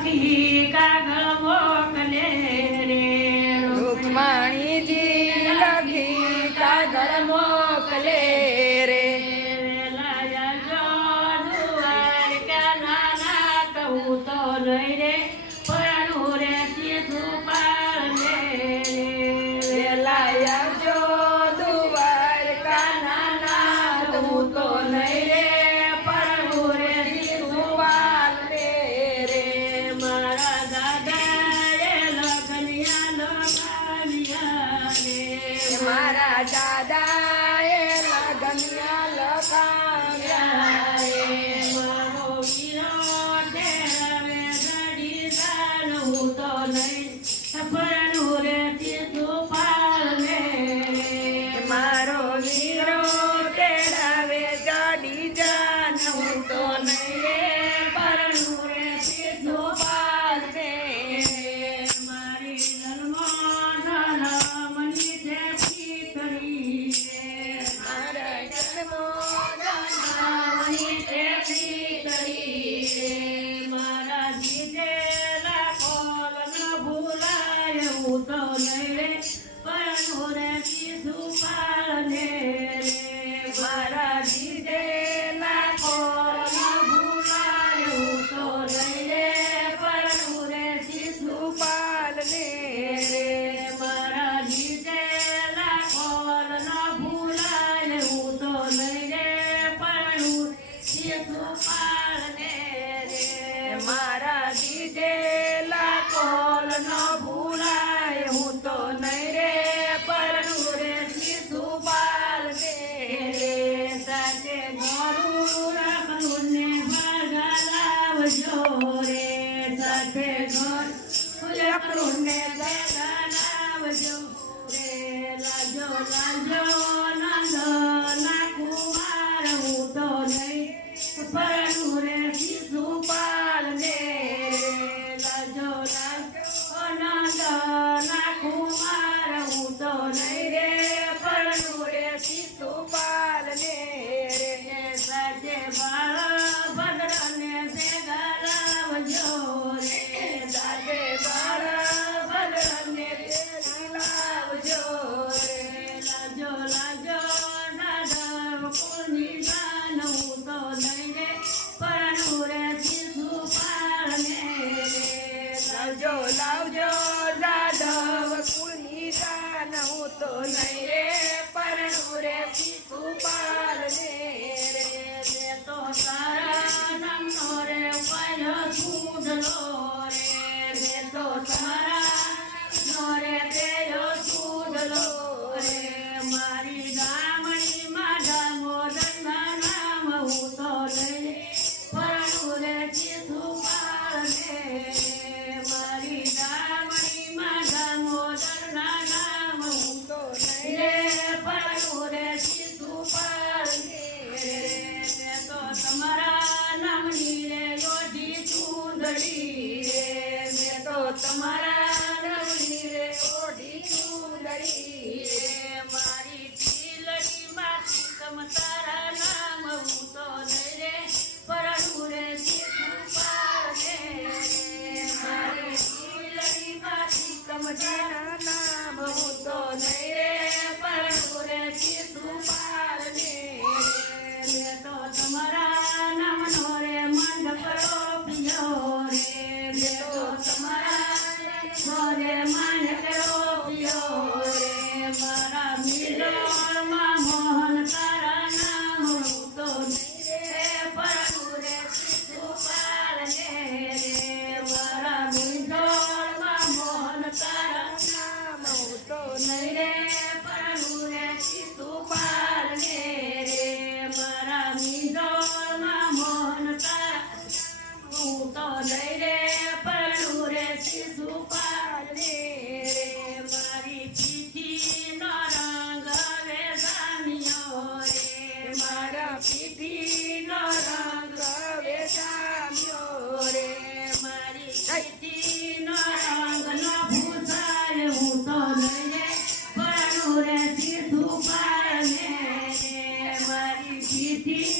લખી કાગળ મોકલે રે રૂકમણીજી લખી કાગળ મોકલે રે તો નહીં રે પરણું રે સીધું પાલે વેલાયા જો દ્વારકા નાના હું તો નહીં રે પરણું રે સીધું પાલે રે મારા દાદાએ લગનિયા લખાવ્યા રે મારા દાદાએ લગનિયા લખાવ્યા રે મારો વીરો તેરવે ગડી દાન હું તો નહીં પરણું રે સીધું પાલે મારો વીરો તેડાવે ગાડી જાન હું તો નહીં રે પરણું રે સીધું પાલે મારી જન્મ મની દેખી કરી મારા જન્મો મની દેખી કરી મારા દીધેલા કોલ ન ભૂલાય હું તો નહીં રે પરણું રે સીધું પાલે રે મારા દીધેલા કોલ ન ભૂલાય હું તો નહીં રે પરણું રે સીધું પાલને રે મારા દીધેલા કોલ ન ભૂલાય હું તો નહીં રે પરણું સીધું પાલે રે મારા દીધેલા કોલ ન ભૂલાય હું તો નહીં રે પરણું રે સીધું પાલને રે સાથે ઘરું રાખલું ને ભાગા લાવજો રે સાથે ઘર રાખલું ને ભાગા લાવજો રે લાજો નંદ ના કુમાર હું તો નહીં પરણું રે સીધું પાલને લાજો નંદ ના કુમાર હું તો નહીં રે પરણું રે સીધું પાલને રે સાથે બાળ ભદ્રને ભેગા લાવજો રે સાથે મારા ભદ્રને તેડી લાવજો રે લાજો દાદા કોની જાન હું તો નહીં રે પરણું રે સીધું પાલને લાવજો લાવજો જાદવ કુળની જાન હું તો નહીં રે પરણું રે સીધું પાલને રે રે તો તારા નામનો રે પાયો છૂટલો રે તો તારા નો રે તેરો છૂટલો રે મારી ગામડી માં દામોદરના નામ હું તો નહીં પરણું રે સીધું પાલને મારી ગામડી માં દામોદરના નામ હું તો નહીં રે પરણું રે સીધું પાલને રે તો તમારા નામની રે યોધી ચૂંદડી રે મેં તો તમારા નામની રે ઓઢી ચૂંદડી રે મારી ચીલડી માંથી તમ તારા નામ હું તો નહીં રે પરણું રે સીધું પાલને મારી ચીલડી માંથી તમ તારા નામ હું તો નહીં રે પરણું રે સીધું પાલને મેં તો તમારા નામનો રે મંડપડો પિયો રે મેં તો તમારા રે મંડપડો પિયો રે મારા મિલોમાં મોહન તારા નામ હું તો નહીં રે પરણું રે સીધું પાલને રે મારા મિલોમાં મોહન તારા નામ હું તો નહીં રે પરણું રે સીધું પાલને રે મારા મિલોમાં મોહન તારા હું તો નહીં રે પરણું રે સીધું પાલને રે મારી પીઠીનો રંગ હવે જામ્યો રે મારા પીઠીનો રંગ હવે જામ્યો રે મારી પીઠીનો રંગ ન ભૂસાય હું તો નહીં રે પરણું રે સીધું પાલને રે મારી પીઠી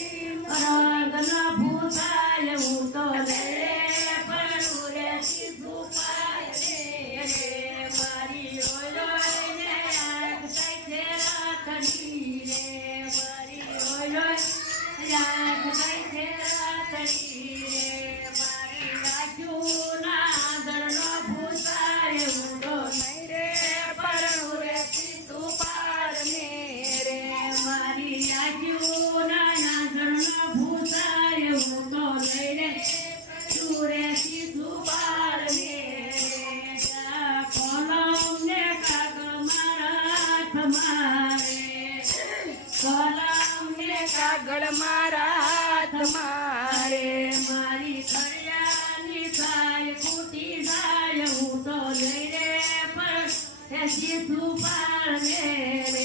રંગ ન ભૂસાય હું તો નહીં રે પરણું રે શિશુપાળને રે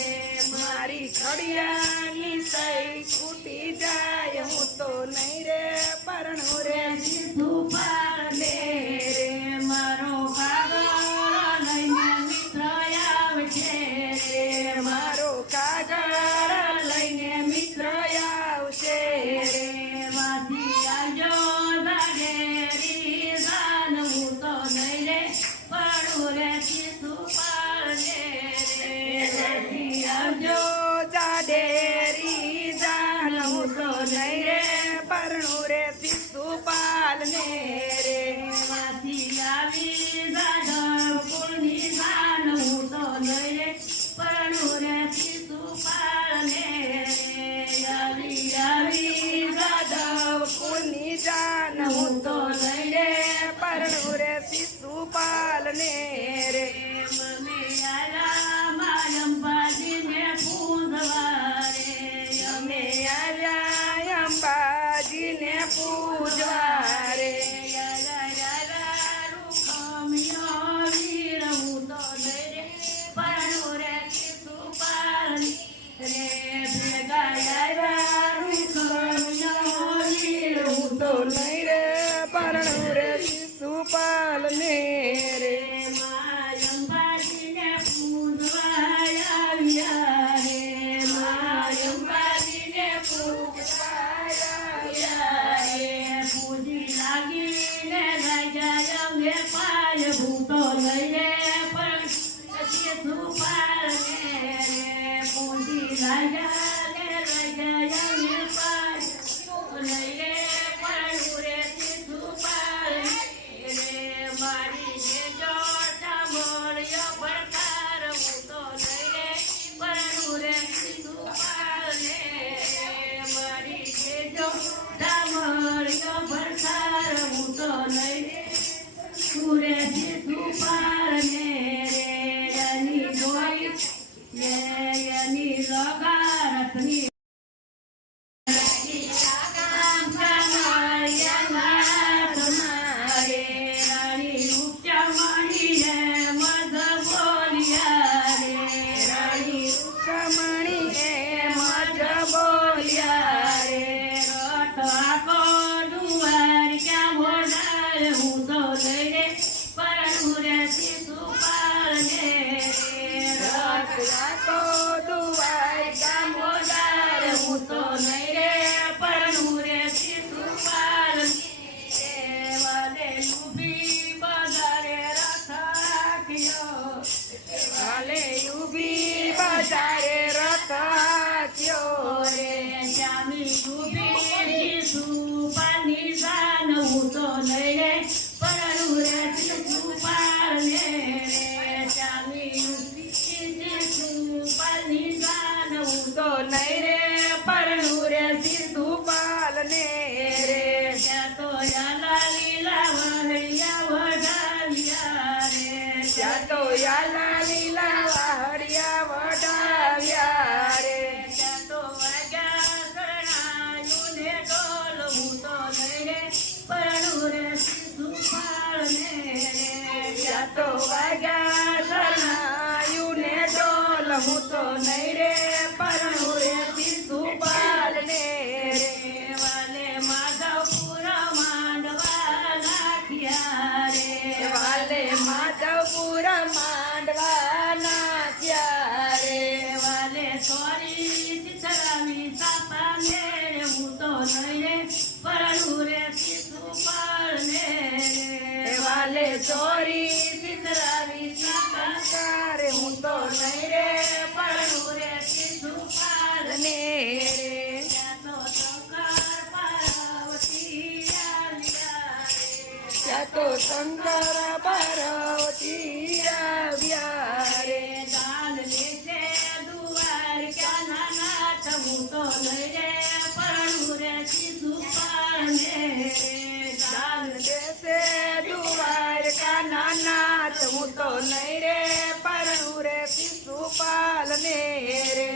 મારી ઘડિયાળની સહી ખૂટી જાય હું તો નહીં રે પરણું રે શિશુપાળને રે મારો કાગળ લઈને મિત્ર આવશે રે મારો કાગળ લઈને મિત્ર આવશે રે વાથી આવજો દાડેરી જાન હું તો નહીં રે પરણું રે શિશુપાળને રે વાથી આવજો જાડેરી જાન હું તો નહીં રે પરણું રે શિશુપાલને રે વાથી આવી જાદવ કુળની જાન હું તો નહીં રે પરણું રે શિશુપાળને રે આવી જાદવ કુળની જાન હું તો નહીં રે પરણું રે શિશુપાલને રે મને આલા માલંબાજીને પૂંજવા રે અમે આવ્યા અંબાજીને પૂજવા રે હું તો નહીં રે પરણું રે શિશુપાલને રે હું તો નહીં રે પરણું રે શિશુપાલને રે વાલે માધવપુર માંડવા નાખ્યા રે વાલે માધવપુર માંડવા નાખ્યા રે વાલે સોરી ચિતરાવી સાપા મેરે હું તો નહીં રે પરણું રે શિશુપાલને રે વાલે ચોરી ચિતરાવી સાપા રે હું તો નહીં રે પરણું રે શિશુપાલને રે તો શંકર પાર્વતી આવ્યા રે દાન લેશે દ્વારકા નાથ હું તો નહીં રે પરણું રે શિશુપાલને રે દાન દેશે દ્વારકા નાથ હું તો નહીં રે પરણું રે શિશુપાલને રે